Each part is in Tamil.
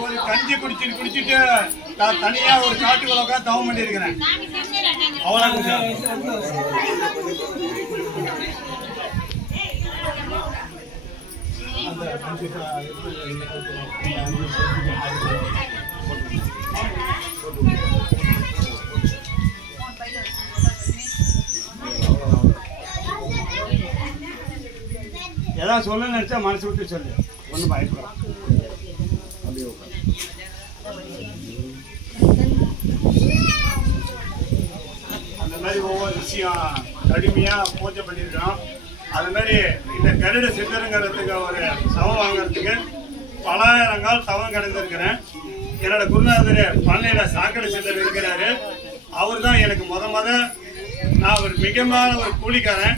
ஒரு கஞ்சி குடிச்சிட்டு குடிச்சிட்டு நான் தனியா ஒரு காட்டுக்குள்ள உட்காந்து தவம் பண்ணிருக்கிறேன் ஏதாவது சொல்ல நினைச்சா மனசு விட்டு சொல்லு. ஒன்றும் பயப்படாது மாதிரி ஒவ்வொரு விஷயம் கடுமையாக பூஜை பண்ணியிருக்கோம் அது மாதிரி இந்த கருட சித்தருங்கிறதுக்கு ஒரு சவம் வாங்குறதுக்கு பலாயிரங்கால் தவம் கிடந்திருக்கிறேன். என்னோட குருநாதர் பண்ணையில் சாக்கடை சித்தர் இருக்கிறாரு. அவர் தான் எனக்கு முத முத நான் ஒரு மிகமான ஒரு கூலிக்காரன்.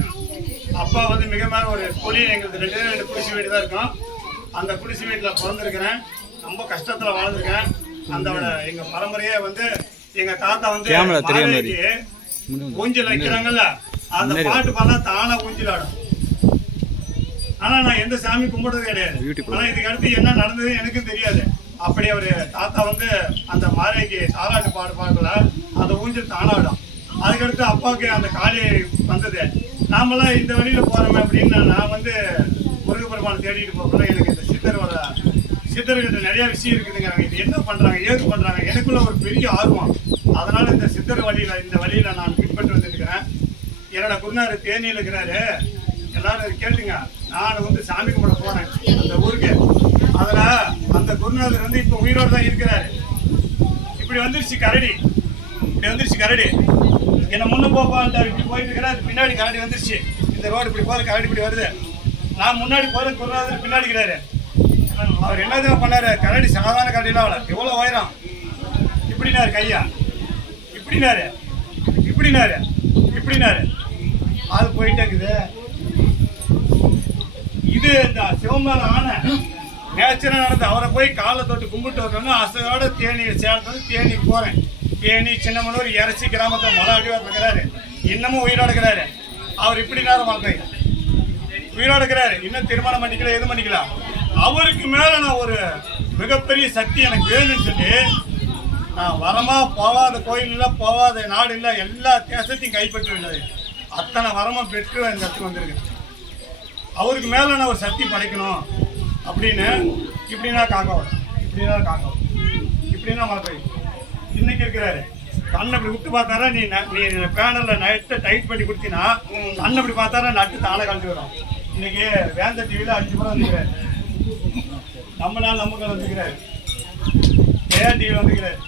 அப்பா வந்து மிகமான ஒரு கூலி. எங்களுக்கு ரெண்டு ரெண்டு குடிசை வீடு தான் இருக்கும். அந்த குடிசை வீட்டில் பிறந்திருக்கிறேன். ரொம்ப கஷ்டத்தில் வாழ்ந்திருக்கேன். அந்த எங்க பரம்பரையே வந்து எங்க தாத்தா வந்து ஊஞ்சல் வைக்கிறாங்கல்ல அந்த பாட்டு பாடினா தானா ஊஞ்சல் ஆடும். ஆனா நான் எந்த சாமி கும்பிடுறது கிடையாது. ஆனா இதுக்கு அடுத்து என்ன நடந்தது எனக்கும் தெரியாது. அப்படி அவரு தாத்தா வந்து அந்த மாலைக்கு தாலாட்டு பாடு பாடல அந்த ஊஞ்சல் தானாடும் அதுக்கடுத்து அப்பாவுக்கு அந்த காளி வந்தது. நாமெல்லாம் இந்த வழியில போறோமே அப்படின்னு நான் வந்து முருகப்பெருமானை தேடிட்டு போகல எனக்கு இந்த சித்தரோட சித்தர்கிட்ட நிறைய விஷயம் இருக்குதுங்கிறாங்க இது என்ன பண்றாங்க ஏது பண்றாங்க எனக்குள்ள ஒரு பெரிய ஆர்வம். அதனால இந்த சித்தர் வழியில இந்த வழியில நான் பின்பற்றி வந்துருக்கிறேன். என்னோட குருநாதர் தேனியில் இருக்கிறாரு. எல்லாரும் கேட்டுங்க நான் வந்து சாமி கும்பிட போறேன். அந்த ஊருக்கு. அதுல அந்த குருநாதர் வந்து இப்ப உயிரோடு தான் இருக்கிறாரு. இப்படி வந்துருச்சு கரடி. இப்படி வந்துருச்சு கரடி. என்ன முன்ன போப்பான்ட்டார் இப்படி போயிட்டு இருக்கிறார். பின்னாடி கரடி வந்துருச்சு. இந்த ரோடு இப்படி போற கரடி இப்படி வருது. நான் முன்னாடி போறேன் குருநாதர் பின்னாடி இருக்கிறாரு. அவர் என்ன தெரியுமா பண்ணாரு? கரடி சாதாரண கரடிலாம் அவள எவ்வளவு உயரம்? இப்படின்னாரு கையா இப்படினாரு இப்படினாரு இப்படினாரு அது போயிட்டே இருக்குது. இது இந்த சிவமான ஆன. நேச்சராக நடந்து அவரை போய் காலை தொட்டு கும்பிட்டு வரணும் அசையோட தேனி சேலத்துல தேனி போகிறேன் தேனி சின்னமனூர் இறச்சி கிராமத்தில் மலை அடிவார் இருக்கிறாரு இன்னமும் உயிரோட இருக்கிறாரு. அவர் இப்படி நேரம் வாழ்க்கை. உயிரோட இருக்கிறாரு. இன்னும் திருமணம் பண்ணிக்கல எது பண்ணிக்கலாம் அவருக்கு மேலே நான் ஒரு மிகப்பெரிய சக்தி எனக்கு வேணும்னு சொல்லி நான் வரமா போகாத கோயில் இல்லை போகாத நாடு இல்லை எல்லா தேசத்தையும் கைப்பற்ற வேண்டியது அத்தனை வரமும் பெற்று இந்த இடத்துக்கு வந்திருக்கேன். அவருக்கு மேலே நான் ஒரு சக்தி படைக்கணும் அப்படின்னு இப்படின்னா காக்கவன் இப்படின்னா காக்கவன் இப்படின்னா மலை இன்னைக்கு இருக்கிறாரு. கண்ணை இப்படி விட்டு பார்த்தாரா? நீ ந- நீ பேனரில் நட்டு டைட் பண்ணி கொடுத்தினா கண்ணை இப்படி பார்த்தாரா? நட்டு தானே கழட்டி வரும் இன்னைக்கு வேந்த டிவியில் அஞ்சு பேர் வந்துக்கிறாரு நம்ம நாள் நமக்கு வந்துக்கிறாரு டிவியில் வந்துக்கிறாரு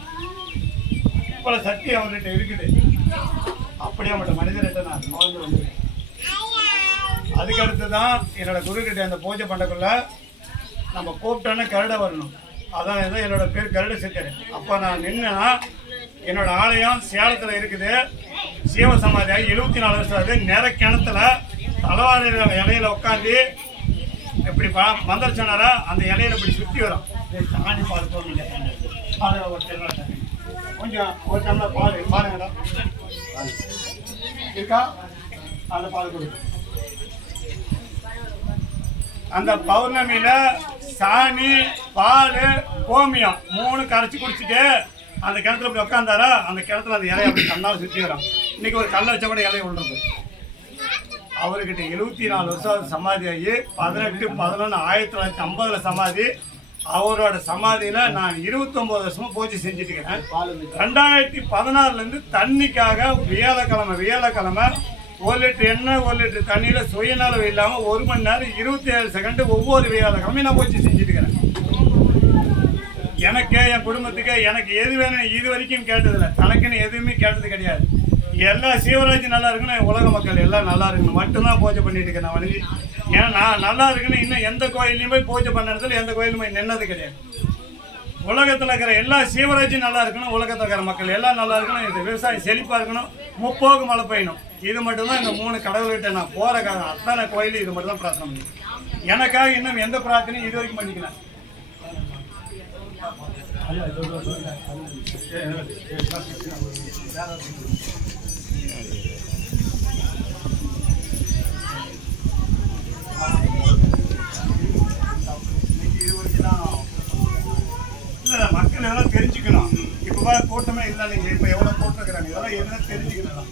பல சக்தி அவர்கிட்ட இருக்குது. அப்படியே அவன்கிட்ட மனிதர்கிட்ட நான் மோந்து வந்துக்கிறேன் அதுக்கு அடுத்து தான் என்னோட குருக்கிட்ட அந்த பூஜை பண்ணக்குள்ள நம்ம கூப்பிட்டோன்னே கருட வரணும். அதான் ஏதோ என்னோட பேர் கருட சித்தர். அப்போ நான் நின்னா என்னோட ஆலயம் சேலத்தில் இருக்குது. சீவ சமாதியாக எழுபத்தி நாலு வருஷம் ஆகுது. நிற கிணத்துல தலைவாரி இலையில உட்காந்து இப்படி பா மந்திர சொன்னாரா? அந்த இலையில இப்படி சுற்றி வரும். தாண்டி பால் போடணும் ஒரு கொஞ்சம் ஒரு டம்ளர் பால் பாருங்கடா இருக்கா? அந்த பால் கொடுக்கும் அந்த பௌர்ணமியில சாணி பால் கோமியம் மூணு கரைச்சி குடிச்சிட்டு அந்த கிணத்துல போய் உட்காந்தாரா அந்த கிணத்துல அந்த இலையை அப்படி கண்ணால் சுற்றி வரும். இன்னைக்கு ஒரு கல்லை வச்ச கூட இலையை விழுறது அவர்கிட்ட எழுபத்தி நாலு வருஷம் சமாதி ஆகி பதினெட்டு பதினொன்று ஆயிரத்தி தொள்ளாயிரத்தி ஐம்பதுல சமாதி அவரோட சமாதியில நான் இருபத்தொன்பது வருஷமா பூஜை செஞ்சுட்டு இருக்கிறேன் ரெண்டாயிரத்தி பதினாறுல இருந்து தண்ணிக்காக வியாழக்கிழமை வியாழக்கிழமை ஒரு லிட்டர் எண்ணெய் ஒரு லிட்டர் தண்ணியில சுயநலவு இல்லாம ஒரு மணி நேரம் இருபத்தி ஏழு செகண்ட் ஒவ்வொரு வியாழக்கிழமையும் நான் பூஜை செஞ்சுட்டு இருக்கிறேன் எனக்கு என் குடும்பத்துக்கு எனக்கு எது வேணும் இது வரைக்கும் கேட்டதில்லை. தனக்குன்னு எதுவுமே கேட்டது கிடையாது. எல்லா சிவராஜ் நல்லா இருக்கணும் உலக மக்கள் எல்லாம் நல்லா இருக்கணும். மட்டும்தான் பூஜை பண்ணிட்டு இருக்கேன் நான் வழங்கி ஏன்னா நான் நல்லா இருக்குன்னு இன்னும் எந்த கோயிலையும் போய் பூஜை பண்ண இடத்துல எந்த கோயிலுமே நின்னது கிடையாது. உலகத்தில் இருக்கிற எல்லா சீவராஜும் நல்லா இருக்கணும் உலகத்தில் இருக்கிற மக்கள் எல்லாம் நல்லா இருக்கணும் இது விவசாயம் செழிப்பாக இருக்கணும் முப்போகு மழை பெய்யணும். இது மட்டும்தான் இந்த மூணு கடவுள்கிட்ட நான் போகிற காரணம் அத்தனை கோயில் இது மட்டும் தான் பிரார்த்தனை பண்ணி எனக்காக இன்னும் எந்த பிரார்த்தனையும் இது வரைக்கும் பண்ணிக்கலாம் மக்கள் இதெல்லாம் தெரிஞ்சுக்கணும். இப்போ கூட்டமே இல்லை நீங்கள் இப்போ எவ்வளோ போட்டிருக்கிறாங்க இதெல்லாம் என்ன தெரிஞ்சுக்கணும்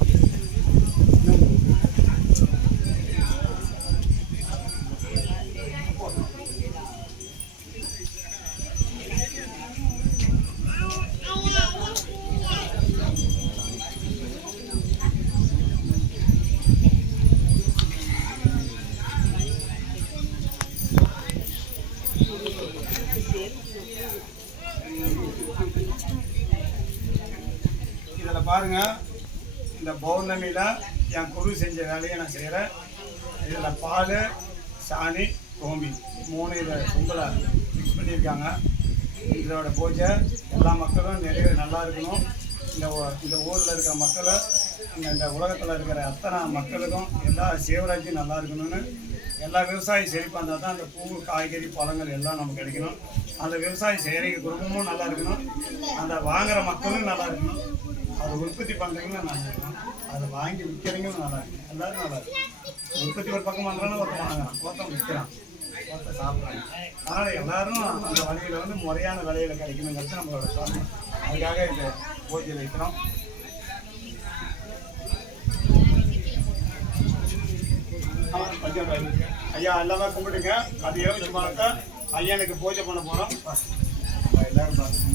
இதில் பாருங்க. இந்த பௌர்ணமியில் என் குரு செஞ்ச வேலையை நான் செய்கிறேன் இதில் பால் சாணி கோம்பி மூணு இதில் கும்பலை மிக்ஸ் பண்ணியிருக்காங்க. இதோட பூஜை எல்லா மக்களும் நிறைய நல்லா இருக்கணும். இந்த இந்த ஊரில் இருக்கிற மக்களை இந்த இந்த உலகத்தில் இருக்கிற அத்தனை மக்களுக்கும் எல்லா சிவராஜ்யம் நல்லா இருக்கணும்னு. எல்லா விவசாயம் செழிப்பாக இருந்தால் தான் அந்த பூ காய்கறி பழங்கள் எல்லாம் நமக்கு கிடைக்கணும். அந்த விவசாயம் செய்கிற குடும்பமும் நல்லா இருக்கணும். அந்த வாங்குகிற மக்களும் நல்லா இருக்கணும். அதை உற்பத்தி பண்ணுறீங்கன்னா நல்லா இருக்கும். அதை வாங்கி விற்கிறவங்களும் நல்லா இருக்கும். எல்லாரும் நல்லா இருக்கும். உற்பத்தி ஒரு பக்கம் பண்ணுறான்னு ஒருத்தன் வாங்குறான். ஒருத்தன் விற்கிறான் ஒருத்தன் சாப்பிட்றாங்க அதனால் எல்லாரும் அந்த வழியில் வந்து முறையான விலையில் கிடைக்கணுங்கிறது நம்மளோட காரணம் அதுக்காக இந்த பூஜை வைக்கிறோம். ஐயா எல்லாமே கும்பிடுங்க. அது எழுதி பார்த்தா ஐயனுக்கு பூஜை பண்ண போகிறோம் எல்லாரும் பார்த்துக்கோங்க.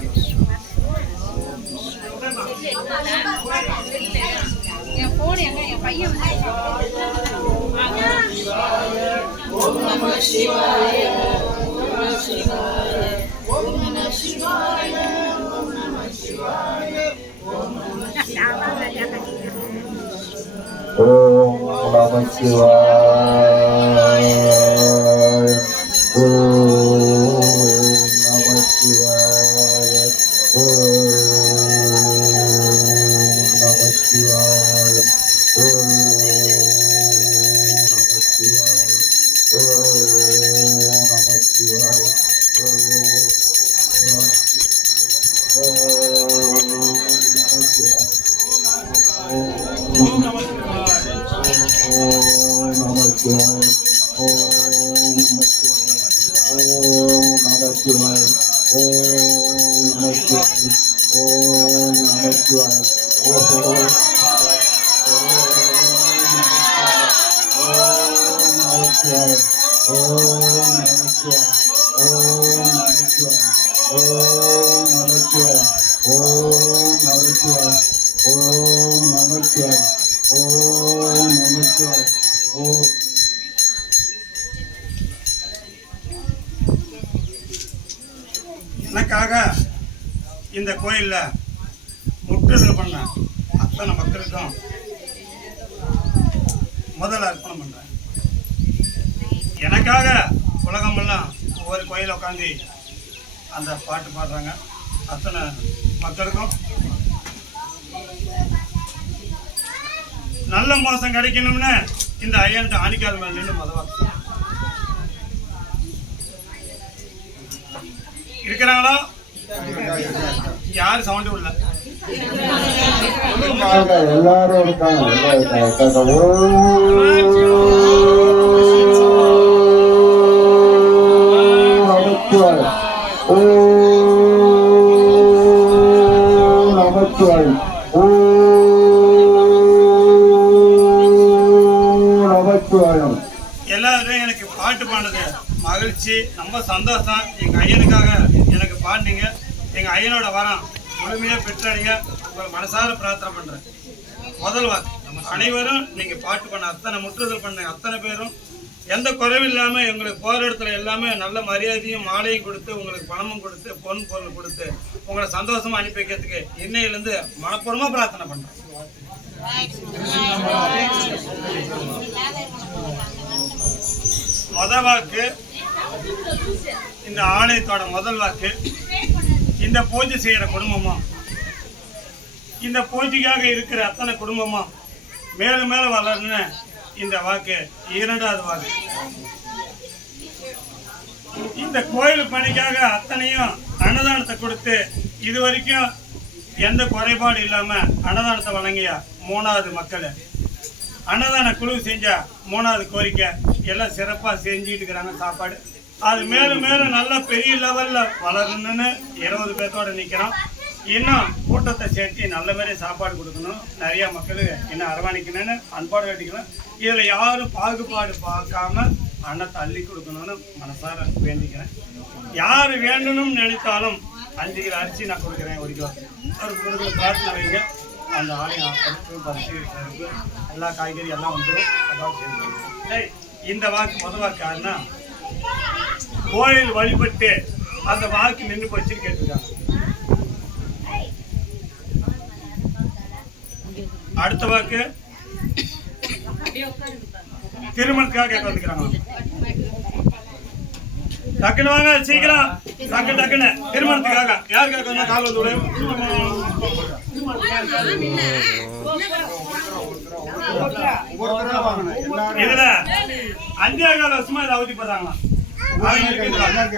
என் போன் எங்க? என் பையன் ஓம் நம சிவாய Yeah. ஓம் நமச்சிவாய ஓம் நமச்சிவாய ஓம் நமச்சிவாய ஓம் நமச்சிவாய ஓம் நமச்சிவாய ஓம் நமச்சிவாய ஓம் எனக்காக இந்த கோயிலில் முற்றுதல் பண்ண அத்தனை மக்களுக்கும் முதல்ல அர்ப்பணம் பண்ணுறேன் எனக்காக உலகமெல்லாம் ஒவ்வொரு கோயிலில் உட்காந்து அந்த பாட்டு பாடுறாங்க. அத்தனை மக்களுக்கும் நல்ல மாதம் கிடைக்கணும்னு இந்த ஐயன்ட்டு ஆணிக்கால் மேல நின்று முதல்ல இருக்கிறாங்களோ? யாரும் சவுண்டும் இல்லை. எல்லாரும் இருக்காங்க. ஓம் நமச்சிவாயம். எனக்கு பாட்டு பாடுறது மகிழ்ச்சி ரொம்ப சந்தோஷம். எங்க ஐயனுக்காக எனக்கு பாடினீங்க. எங்க ஐயனோட வரம் முழுமையா பெற்றாருங்க உங்களை மனசார பிரார்த்தனை பண்றேன். முதல் வாக்கு அனைவரும் நீங்க பாட்டு பண்ண அத்தனை முற்றுதல் பண்ண அத்தனை பேரும் எந்த குறைவும் இல்லாமல் எங்களுக்கு போகிற இடத்துல எல்லாமே நல்ல மரியாதையும் மாலையும் கொடுத்து உங்களுக்கு பணமும் கொடுத்து பொன் பொருள் கொடுத்து உங்களை சந்தோஷமா அனுப்பி வைக்கிறதுக்கு இன்னையிலேருந்து மனப்பூர்வமாக பிரார்த்தனை பண்ணுறேன் மொத வாக்கு இந்த ஆலயத்தோட முதல் வாக்கு இந்த பூஜை செய்கிற குடும்பமும் இந்த பூஜைக்காக இருக்கிற அத்தனை குடும்பமும் மேலும் மேலும் வளரணும்னு இந்த வாக்கு இரண்டாவது வாக்கு. இந்த கோயில் பணிக்காக அத்தனையும் அன்னதானத்தை கொடுத்து இது வரைக்கும் எந்த குறைபாடு இல்லாம அன்னதானத்தை வழங்கிய மூணாவது மக்கள். அன்னதான குழு செஞ்ச மூணாவது கோரிக்கை எல்லாம் சிறப்பாக செஞ்சுட்டு இருக்கிறாங்க சாப்பாடு. அது மேலும் மேலும் நல்லா பெரிய லெவலில் வளரணும்னு இருபது பேர்த்தோட நிற்கிறோம் இன்னும் கூட்டத்தை சேர்த்து நல்ல மாதிரி சாப்பாடு கொடுக்கணும். நிறையா மக்கள் இன்னும் அரவணைக்கணும்னு அன்பாடு கட்டிக்கலாம் இதில் யாரும் பாகுபாடு பார்க்காம அன்னத்தை அள்ளி கொடுக்கணும்னு மனசார வேண்டிக்கிறேன். யார் வேண்டணும்னு நினைத்தாலும் அஞ்சு கிலோ அரிசி நான் கொடுக்குறேன். ஒரு கிலோ. ஒரு கொடுக்குற பிரார்த்தனை வைங்க. அந்த ஆலயம் பருப்பு பருப்பு எல்லா காய்கறி எல்லாம் வந்துடும் இந்த வாக்கு முத வாக்கு கோயில் வழிபட்டு அந்த வாக்கு நின்று போச்சுன்னு கேட்டிருக்காங்க. அடுத்த வாக்கு. திருமணத்துக்காக வந்துக்கிறாங்க. டக்குனு வாங்க சீக்கிரம். டக்கு டக்குன்னு திருமணத்துக்காக. யார் கேட்க கால் வந்து இதுல அஞ்சே கால வருஷமா இதை அவதி போடுறாங்களா வாங்க.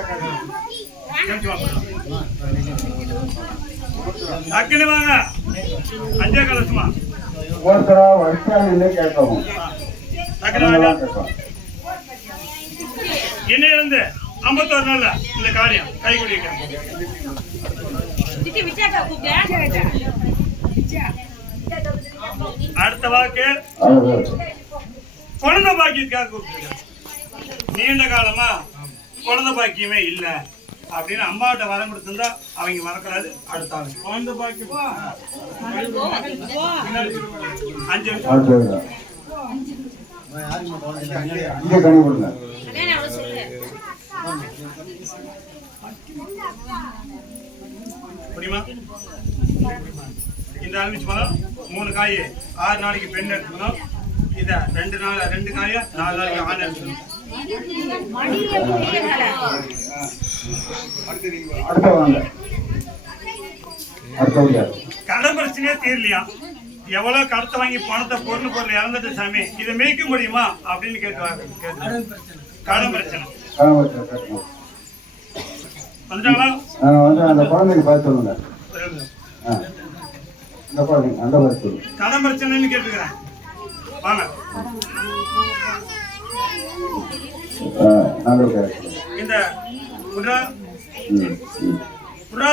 டக்குனு வாங்க. அஞ்சே கால வருஷமா ஒருத்தரா வரிசையிலே கேட்கவும். ஐம்பத்தோரு நாள்ல இந்த காரியம் கை அடுத்த வாக்கு. குழந்தை பாக்கியத்துக்காக கூப்பிட்டுருக்கேன். நீண்ட காலமா குழந்தை பாக்கியமே இல்ல. அப்படின்னு அம்மாட்ட வரம் கொடுத்திருந்தா அவங்க வரக்கூடாது அடுத்த ஆளு. குழந்தை பாக்கியம் அஞ்சு முடியுமா இந்த ஆரம்பிச்சு பழம் மூணு காய் ஆறு நாளைக்கு பெண் எடுத்துக்கணும். இத ரெண்டு நாள் ரெண்டு காய நாலு நாளைக்கு அடுத்தவங்க கடன் பிரச்சனையே தீரலையா? எவ்வளவு கடத்தை வாங்கி பணத்தை பொருள் பொருள் இறந்துட்டு சாமி இதை மேய்க்க முடியுமா? அப்படின்னு கேட்டுவாங்க கேட்டு கடன் பிரச்சனை. வந்துட்டாங்களா அந்த குழந்தைக்கு பார்த்து சொல்லுங்க. ஆ. இந்த குழந்தைங்க அந்த பார்த்து சொல்லுங்க. கடன் பிரச்சனைன்னு கேட்டுக்கிறேன் வாங்க ஆ, நல்ல கேட்கணும் இந்த புறா.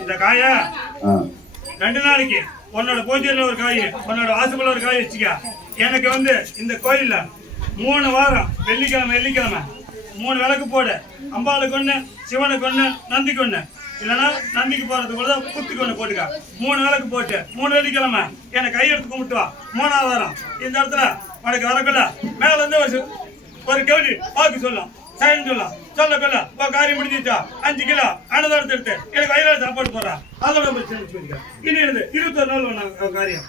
இந்த காய ரெண்டு நாளைக்கு உன்னோட பூஜையில் ஒரு காய் உன்னோட வாசப்புல ஒரு காய் வச்சுக்க. எனக்கு வந்து இந்த கோயில்ல மூணு வாரம் வெள்ளிக்கிழமை வெள்ளிக்கிழமை மூணு விளக்கு போடு. அம்பாளுக்கு ஒன்று சிவனுக்கு ஒன்று நந்திக்கு ஒன்று இல்லைன்னா நம்பிக்கை போறது கூட புத்துக்கு ஒன்று போட்டுக்க. மூணு வேலைக்கு போட்டு. மூணு வெள்ளிக்கிழமை. என்னை கையெடுத்து கும்பிட்டு வா. மூணாவது வாரம். இந்த இடத்துல உனக்கு வரக்குள்ள மேல இருந்து ஒரு ஒரு கேள்வி. பார்க்க சொல்லலாம் சைன் சொல்லலாம் சொல்லக்குள்ள இப்போ காரியம் முடிஞ்சிச்சா அஞ்சு கிலோ அன்னதானத்தை எடுத்து எனக்கு வயிறால சாப்பாடு போடுறா. அதோட பிரச்சனை வச்சுக்க இருந்து இருபத்தொரு நாள் ஒண்ணு காரியம்.